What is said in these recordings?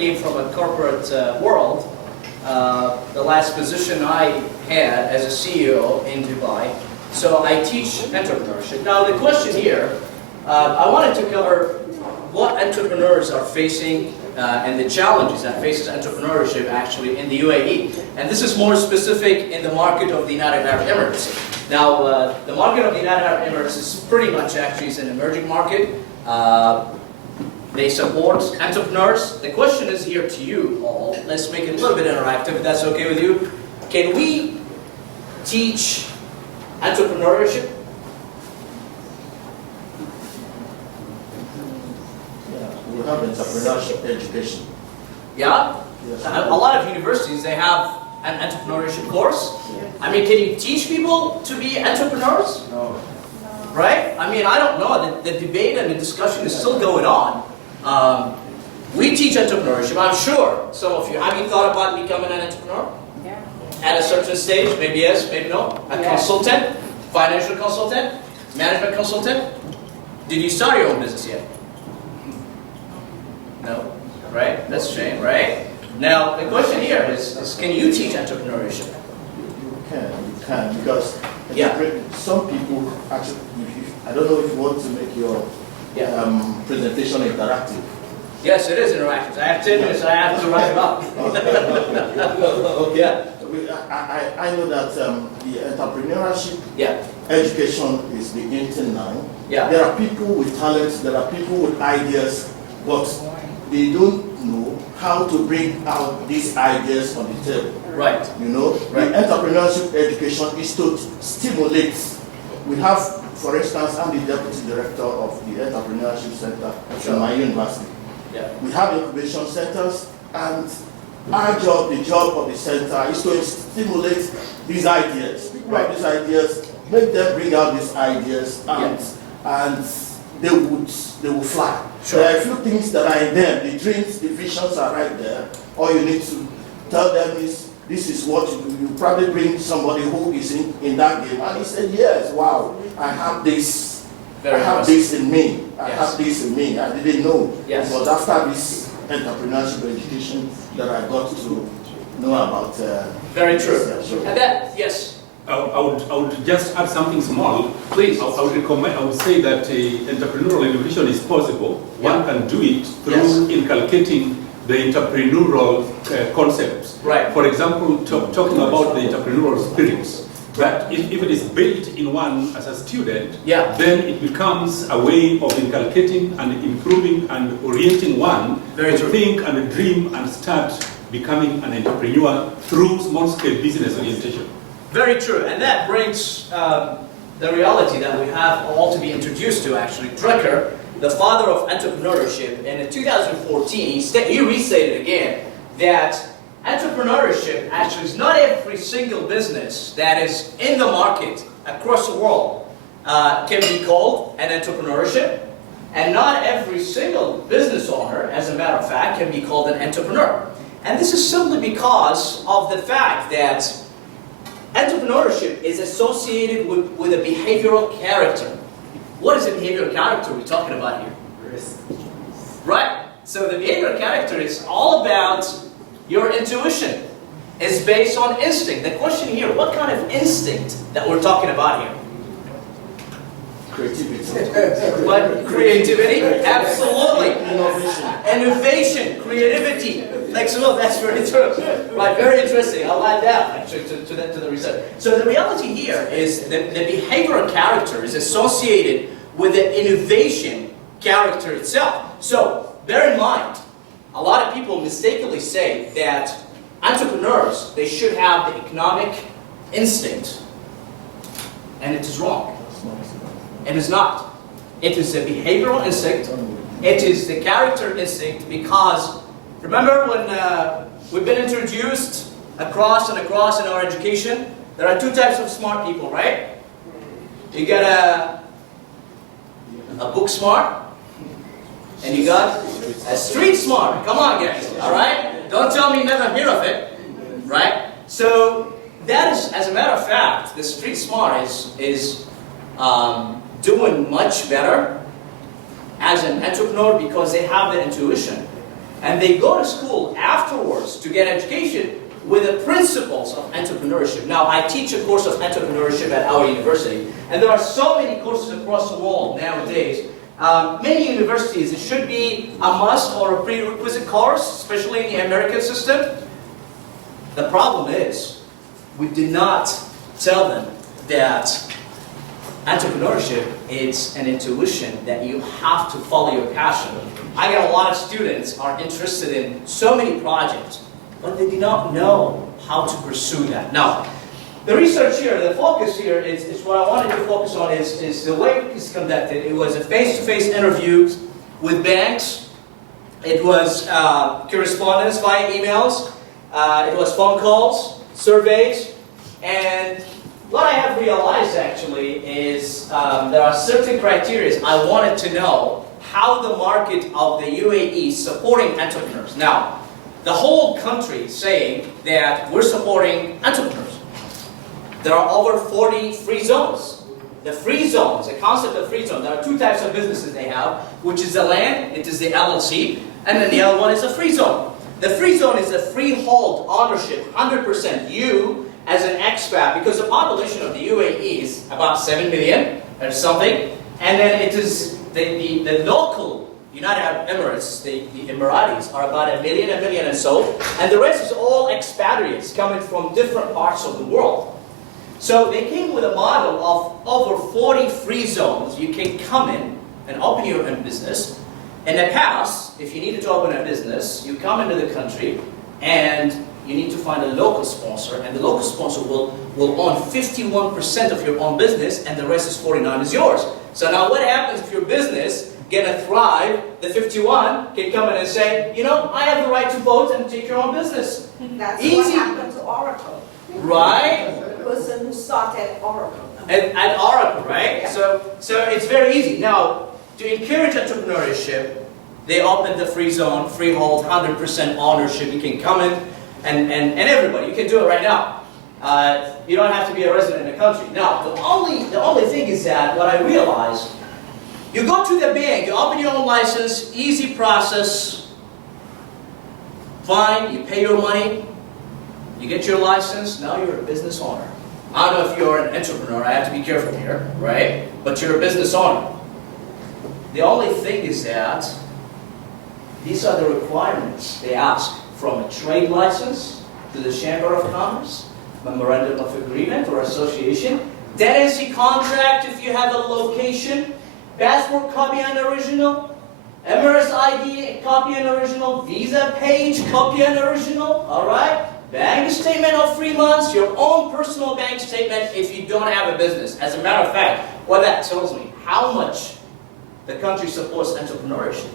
came from a corporate world. The last position I had as a CEO in Dubai. So I teach entrepreneurship. Now the question here, I wanted to cover what entrepreneurs are facing and the challenges that faces entrepreneurship actually in the UAE. And this is more specific in the market of the United Arab Emirates. Now the market of the United Arab Emirates is pretty much actually is an emerging market. They support entrepreneurs. The question is here to you all. Let's make it a little bit interactive, if that's okay with you. Can we teach entrepreneurship? We have entrepreneurship education. Yeah? Yes. A lot of universities, they have an entrepreneurship course. I mean, can you teach people to be entrepreneurs? No. Right? I mean, I don't know. The debate and the discussion is still going on. We teach entrepreneurship. I'm sure some of you, have you thought about becoming an entrepreneur? Yeah. At a certain stage, maybe yes, maybe no. A consultant, financial consultant, management consultant. Did you start your own business yet? No, right? That's a shame, right? Now, the question here is can you teach entrepreneurship? You can, because Yeah. some people actually, I don't know if you want to make your presentation interactive. Yes, it is interactive. I have 10 minutes, I have to wrap it up. Okay. Yeah. I know that the entrepreneurship Yeah. education is beginning now. Yeah. There are people with talents, there are people with ideas, but they don't know how to bring out these ideas on the table. Right. You know, Right. the entrepreneurship education is to stimulate. We have, for instance, I'm the deputy director of the entrepreneurship center Sure. at my university. Yeah. We have incubation centers, and our job, the job of the center, is to stimulate these ideas. People have these ideas, make them bring out these ideas, and they will fly. Sure. There are a few things that are in them. The dreams, the visions are right there. All you need to tell them is, this is what you do. You probably bring somebody who is in that game, and he said, yes, wow, I have this. Very I have impressive. this in me. I Yes. have this in me. I didn't know. Yes. It was after this entrepreneurship education that I got to know about. Very true. this, so- And that, yes, I would just add something small. please. I would recommend. I would say that entrepreneurial innovation is possible. One can do it through inculcating the entrepreneurial concepts. Right. For example, talking about the entrepreneurial spirits. That if it is built in one as a student, Yeah. then it becomes a way of inculcating and improving and orienting one Very to true. think and dream and start becoming an entrepreneur through small-scale business orientation. Very true. And that brings the reality that we have all to be introduced to, actually. Drucker, the father of entrepreneurship, in 2014, he restated again that entrepreneurship actually is not every single business that is in the market across the world can be called an entrepreneurship, and not every single business owner, as a matter of fact, can be called an entrepreneur. And this is simply because of the fact that entrepreneurship is associated with a behavioral character. What is a behavioral character we're talking about here? Right? So the behavioral character is all about your intuition. It's based on instinct. The question here, what kind of instinct that we're talking about here? Creativity. What? Creativity? Absolutely. Innovation. Innovation, creativity. Excellent, that's very true. Right, very interesting. I'll add that actually to the research. So the reality here is that the behavioral character is associated with the innovation character itself. So bear in mind, a lot of people mistakenly say that entrepreneurs, they should have the economic instinct. And it is wrong. It is not. It is a behavioral instinct. It is the character instinct because, remember when we've been introduced across and across in our education, there are two types of smart people, right? You got a book smart, and you got a street smart. Come on, guys, all right? Don't tell me you never hear of it, right? So that is, as a matter of fact, the street smart is doing much better as an entrepreneur because they have the intuition. And they go to school afterwards to get education with the principles of entrepreneurship. Now, I teach a course of entrepreneurship at our university, and there are so many courses across the world nowadays. Many universities, it should be a must or a prerequisite course, especially in the American system. The problem is, we did not tell them that entrepreneurship is an intuition that you have to follow your passion. I got a lot of students are interested in so many projects, but they do not know how to pursue that. Now, the research here, the focus here is what I wanted to focus on is the way it's conducted. It was a face-to-face interview with banks. It was correspondence via emails. It was phone calls, surveys, and what I have realized actually is there are certain criteria I wanted to know how the market of the UAE is supporting entrepreneurs. Now, the whole country is saying that we're supporting entrepreneurs. There are over 40 free zones. The free zones, the concept of free zone, there are two types of businesses they have, which is the land, it is the LLC, and then the other one is a free zone. The free zone is a freehold ownership, 100%. You, as an expat, because the population of the UAE is about 7 million or something, and then it is the local United Arab Emirates, the Emiratis, are about a million and so, and the rest is all expatriates coming from different parts of the world. So they came with a model of over 40 free zones. You can come in and open your own business. In the past, if you needed to open a business, you come into the country and you need to find a local sponsor, and the local sponsor will own 51% of your own business, and the rest is 49 is yours. So now what happens if your business gonna thrive? The 51 can come in and say, you know, I have the right to vote and take your own business. That's Easy. what happened to Oracle. Right? The person who started Oracle. At Oracle, right? Yeah. So it's very easy. Now, to encourage entrepreneurship, they opened the free zone, freehold, 100% ownership. You can come in and everybody, you can do it right now. You don't have to be a resident in the country. Now, the only thing is that what I realized, you go to the bank, you open your own license, easy process, fine, you pay your money, you get your license, now you're a business owner. I don't know if you're an entrepreneur, I have to be careful here, right? But you're a business owner. The only thing is that these are the requirements they ask, from a trade license to the Chamber of Commerce, memorandum of agreement or association, tenancy contract if you have a location, passport copy and original, Emirates ID copy and original, visa page copy and original, alright? Bank statement of 3 months, your own personal bank statement if you don't have a business. As a matter of fact, what that tells me, how much the country supports entrepreneurship.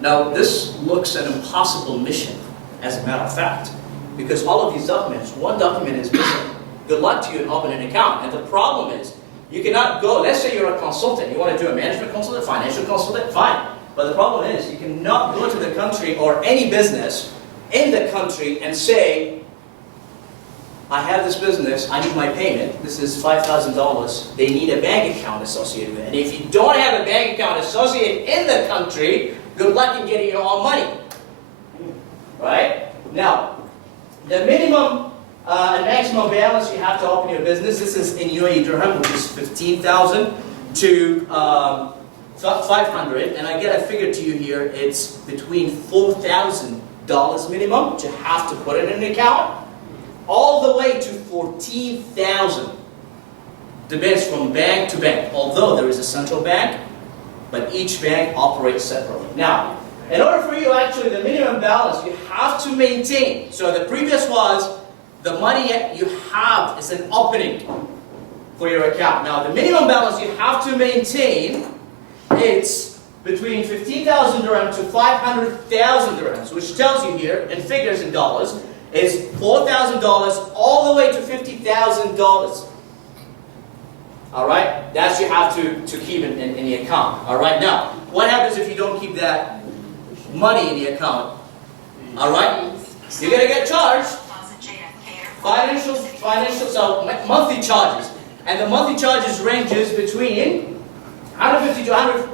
Now, this looks an impossible mission, as a matter of fact, because all of these documents, one document is missing. Good luck to you in opening an account. And the problem is, you cannot go, let's say you're a consultant, you want to do a management consultant, financial consultant, fine. But the problem is, you cannot go to the country or any business in the country and say, I have this business, I need my payment, this is $5,000, they need a bank account associated with it. And if you don't have a bank account associated in the country, good luck in getting your own money. Right? Now, the minimum and maximum balance you have to open your business, this is in UAE dirham, which is 15,000 to 500, and I get a figure to you here, it's between $4,000 minimum to have to put it in an account, all the way to 14,000. Depends from bank to bank, although there is a central bank, but each bank operates separately. Now, in order for you actually, the minimum balance you have to maintain. So the previous was, the money you have is an opening for your account. Now, the minimum balance you have to maintain, it's between 15,000 dirham to 500,000 dirhams, which tells you here, in figures in dollars, is $4,000 all the way to $50,000. Alright? That's you have to keep in the account. Alright? Now, what happens if you don't keep that money in the account? Alright? You're going to get charged financial, so monthly charges. And the monthly charges ranges between 150 to 100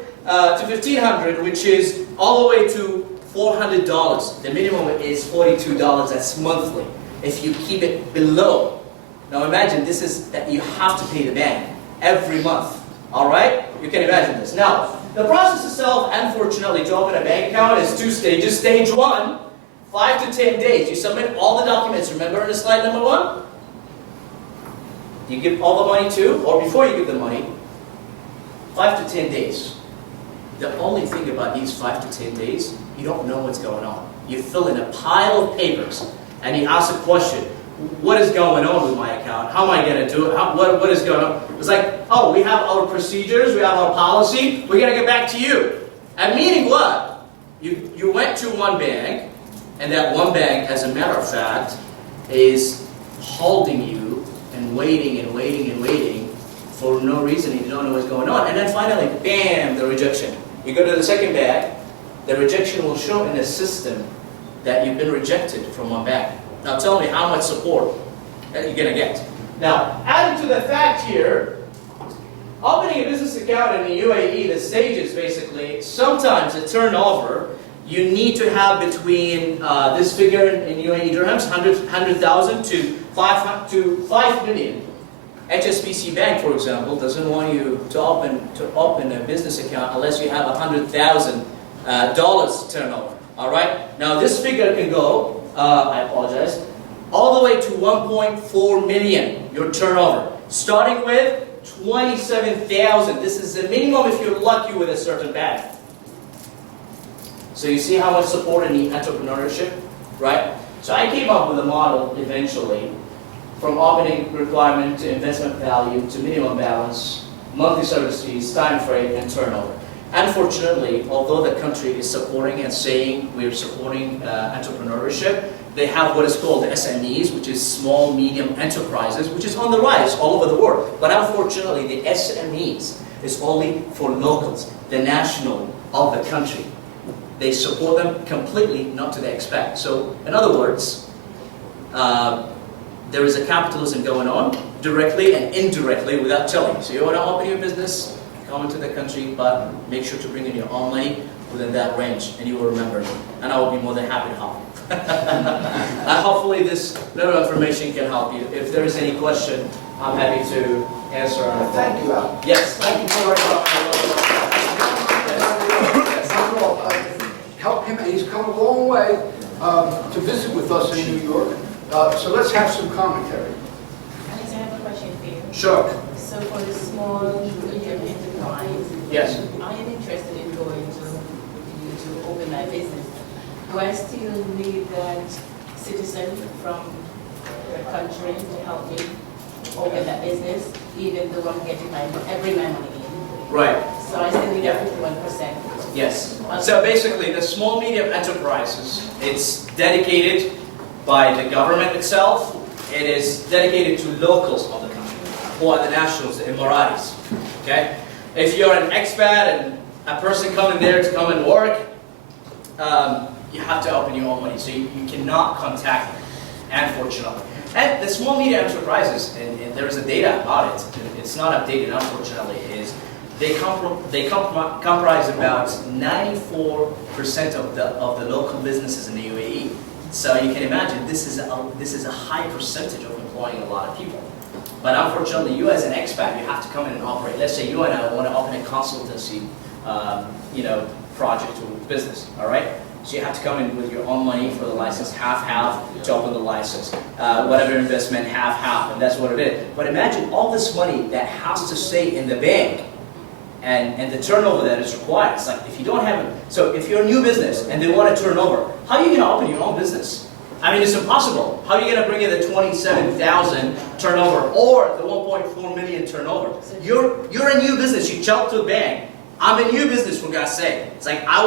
to 1,500, which is all the way to $400. The minimum is $42, that's monthly. If you keep it below, now imagine this is that you have to pay the bank every month. All right? You can imagine this. Now, the process itself, unfortunately, to open a bank account is 2 stages. Stage 1, 5 to 10 days. You submit all the documents. Remember in the slide number 1? You give all the money to, or before you give the money, 5 to 10 days. The only thing about these 5 to 10 days, you don't know what's going on. You fill in a pile of papers, and you ask a question. What is going on with my account? How am I going to do it? What is going on? It's like, oh, we have our procedures, we have our policy, we're going to get back to you. And meaning what? You went to one bank, and that one bank, as a matter of fact, is holding you and waiting and waiting and waiting for no reason. You don't know what's going on. And then finally, bam, the rejection. You go to the second bank, the rejection will show in the system that you've been rejected from one bank. Now tell me how much support that you're going to get. Now, added to the fact here, opening a business account in the UAE, the stages basically, sometimes the turnover, you need to have between this figure in UAE dirhams, 100,000 to 5 million. HSBC Bank, for example, doesn't want you to open a business account unless you have $100,000 turnover. All right. Now this figure can go. I apologize. All the way to 1.4 million, your turnover. Starting with 27,000. This is the minimum if you're lucky with a certain bank. So you see how much support in the entrepreneurship, right? So I came up with a model eventually from opening requirement to investment value to minimum balance, monthly service fees, time frame, and turnover. Unfortunately, although the country is supporting and saying we're supporting entrepreneurship, they have what is called SMEs, which is small, medium enterprises, which is on the rise all over the world. But unfortunately, the SMEs is only for locals, the national of the country. They support them completely, not to the expect. So, in other words, there is a capitalism going on, directly and indirectly, without telling you. So you want to open your business, come into the country, but make sure to bring in your own money within that range, and you will remember me. And I will be more than happy to help you. Hopefully this little information can help you. If there is any question, I'm happy to answer. Thank you, Al. Yes, thank you very much. Help him, he's come a long way to visit with us in New York. So let's have some commentary. Alex, I have a question for you. Sure. So for the small, medium enterprise, Yes. I am interested in going to open my business. Do I still need that citizen from the country to help me open that business, even though I'm getting I bring my money in? Right. So I still need Yeah. 51%. Yes. So basically, the small medium enterprises, it's dedicated by the government itself. It is dedicated to locals of the country, who are the nationals, the Emiratis. Okay? If you're an expat and a person coming there to come and work, you have to open your own money. So you cannot contact them, unfortunately. And the small medium enterprises, and there is a data about it, it's not updated, unfortunately, is they comprise about 94% of the local businesses in the UAE. So you can imagine this is a high percentage of employing a lot of people. But unfortunately, you as an expat, you have to come in and operate. Let's say you and I want to open a consultancy, project or business. All right. So you have to come in with your own money for the license, half to open the license. Whatever investment, half, and that's what it is. But imagine all this money that has to stay in the bank. And the turnover that is required. It's like if you don't have it. So if you're a new business and they want to turn over, how are you going to open your own business? I mean, it's impossible. How are you going to bring in the 27,000 turnover or the 1.4 million turnover? You're a new business. You jump to the bank. I'm a new business, for God's sake. It's like I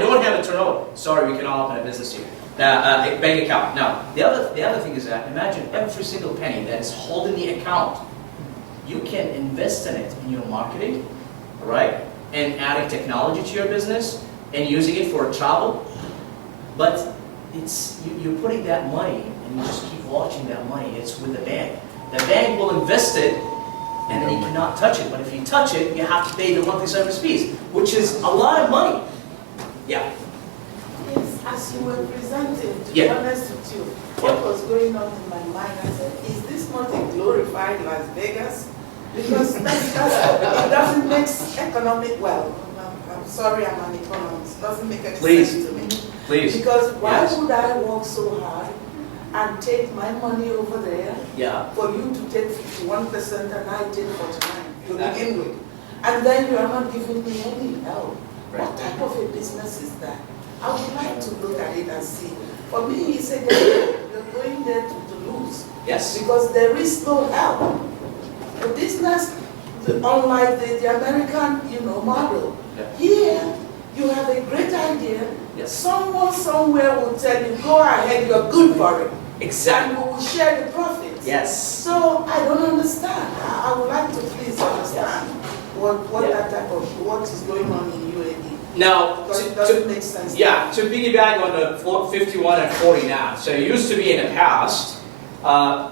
don't have a turnover. Sorry, we cannot open a business here. A bank account. Now, the other thing is that imagine every single penny that is holding the account. You can invest in it in your marketing. Right? And adding technology to your business and using it for travel. But you're putting that money and you just keep watching that money. It's with the bank. The bank will invest it and then you cannot touch it. But if you touch it, you have to pay the monthly service fees, which is a lot of money. Yeah. Yes, as you were presenting, to be Yeah. honest with you, what was going on in my mind, I said, is this not a glorified Las Vegas? Because it doesn't make economic, well, I'm sorry, I'm an economist, doesn't make any Please. sense to me. Please. Because why Yes. would I work so hard and take my money over there Yeah. for you to take 51% and I take 49 to Exactly. begin with? And then you are not giving me any help. Right. What type of a business is that? I would like to look at it and see. For me, it's a gamble. You're going there to lose. Yes. Because there is no help. The business, unlike the American, model, Yeah. here you have a great idea. Yes. Someone somewhere will tell you, go ahead, you're good for it. Exactly. And we will share the profits. Yes. So I don't understand. I would like to please understand what Yeah. that type of, what is going on in UAE. Now, Because it to, doesn't make sense. yeah, to piggyback on the 51 and 49. So it used to be in the past,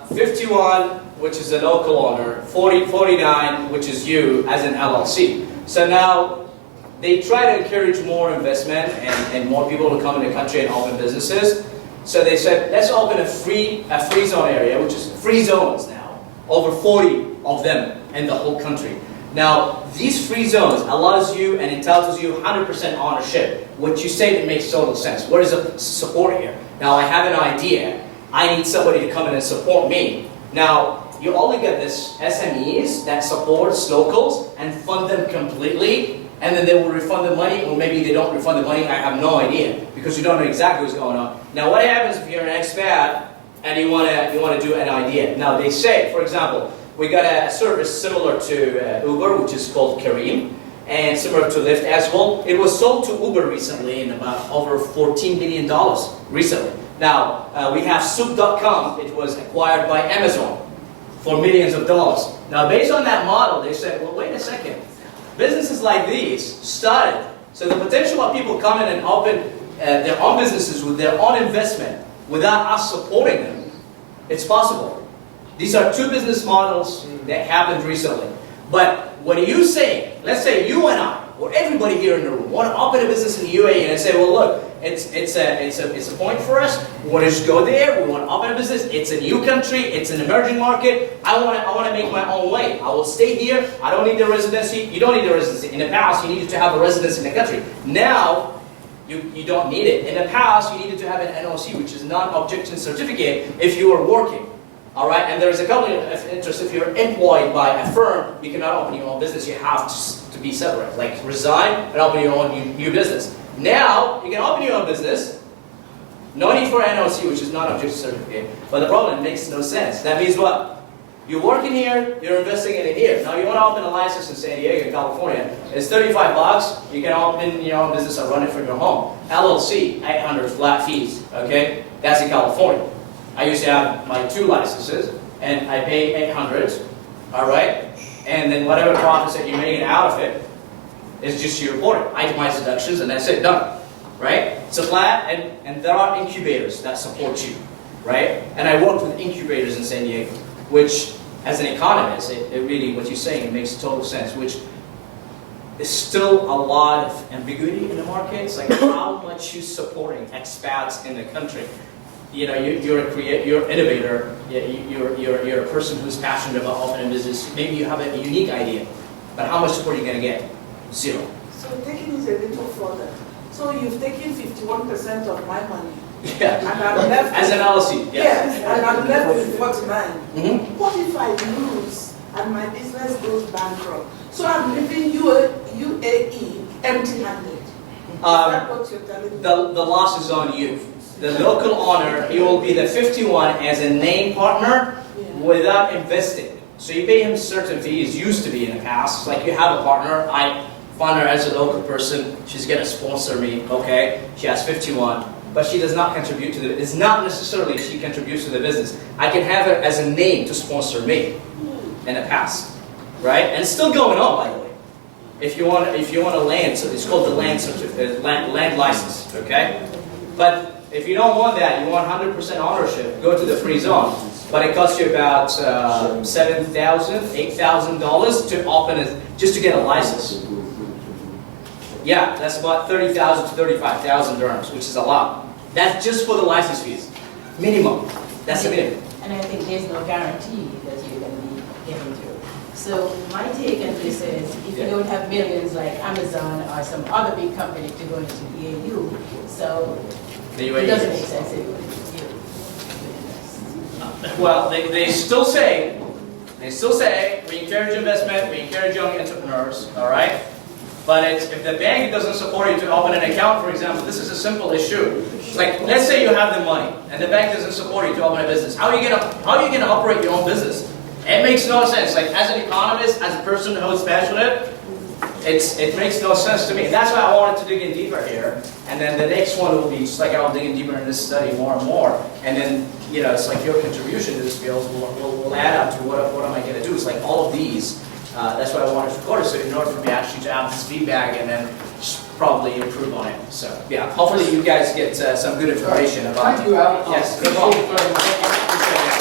51, which is the local owner, 49, which is you as an LLC. So now they try to encourage more investment and more people to come in the country and open businesses. So they said, let's open a free zone area, which is free zones now, over 40 of them in the whole country. Now, these free zones allows you and entitles you 100% ownership. What you say that makes total sense. What is the support here? Now, I have an idea. I need somebody to come in and support me. Now, you only get this SMEs that supports locals and fund them completely, and then they will refund the money, or maybe they don't refund the money. I have no idea because you don't know exactly what's going on. Now, what happens if you're an expat and you want to do an idea? Now, they say, for example, we got a service similar to Uber, which is called Careem, and similar to Lyft as well. It was sold to Uber recently in about over $14 million recently. Now, we have Soup.com. It was acquired by Amazon for millions of dollars. Now, based on that model, they said, well, wait a second. Businesses like these started. So the potential of people coming and open their own businesses with their own investment without us supporting them, it's possible. These are two business models that happened recently. But what are you saying? Let's say you and I, or everybody here in the room, want to open a business in the UAE and say, well, look, it's a point for us. We want to just go there. We want to open a business. It's a new country. It's an emerging market. I want to make my own way. I will stay here. I don't need the residency. You don't need the residency. In the past, you needed to have a residence in the country. Now, you don't need it. In the past, you needed to have an NOC, which is non-objection certificate, if you were working. All right, and there's a couple of interests. If you're employed by a firm, you cannot open your own business. You have to be separate, like resign and open your own new business. Now, you can open your own business. No need for NOC, which is non-objection certificate. But the problem, it makes no sense. That means what? You're working here, you're investing in it here. Now, you want to open a license in San Diego, California. It's $35. You can open your own business and run it from your home. LLC, 800 flat fees. Okay, that's in California. I used to have my 2 licenses, and I pay 800, all right? And then whatever profits that you're making out of it is just you report it. Itemized deductions, and that's it, done, right? It's a flat, and there are incubators that support you, right? And I worked with incubators in San Diego, which, as an economist, it really, what you're saying, it makes total sense, which is still a lot of ambiguity in the market. It's like how much you're supporting expats in the country. You know, you're an innovator. You're a person who's passionate about opening a business. Maybe you have a unique idea, but how much support are you going to get? 0. So taking it a little further. So you've taken 51% of my money. Yeah. And I'm left As an LLC, yes, and I'm left with 49. Mm-hmm. What if I lose and my business goes bankrupt? So I'm leaving UAE empty-handed. Is that what you're telling me? The loss is on you. The local owner, he will be the 51 as a name partner without investing. So you pay him certain fees, used to be in the past. Like you have a partner, I find her as a local person, she's going to sponsor me, okay? She has 51, but she does not contribute to the, it's not necessarily she contributes to the business. I can have her as a name to sponsor me in the past, right? And it's still going on, by the way. If you want a land, so it's called the land certificate, land license, okay? But if you don't want that, you want 100% ownership, go to the free zone. But it costs you about $7,000, $8,000 to open it, just to get a license. Yeah, that's about 30,000 to 35,000 dirhams, which is a lot. That's just for the license fees. Minimum. That's the minimum. And I think there's no guarantee that you're going to be getting through. So my take on this is, if you don't have millions like Amazon or some other big company to go into the AU, so The it UAE. doesn't make sense. Well, they still say, we encourage investment, we encourage young entrepreneurs, all right? But if the bank doesn't support you to open an account, for example, this is a simple issue. Like, let's say you have the money, and the bank doesn't support you to open a business. How are you gonna operate your own business? It makes no sense. Like, as an economist, as a person who's passionate, it makes no sense to me. That's why I wanted to dig in deeper here. And then the next one will be just like I'll dig in deeper in this study more and more. And then, you know, it's like your contribution to this field will add up to what am I going to do? It's like all of these. That's why I wanted to record it. So in order for me actually to have this feedback and then probably improve on it. So yeah, hopefully you guys get some good information about. Thank you, Al. Yes, no problem. Thank you. Appreciate it.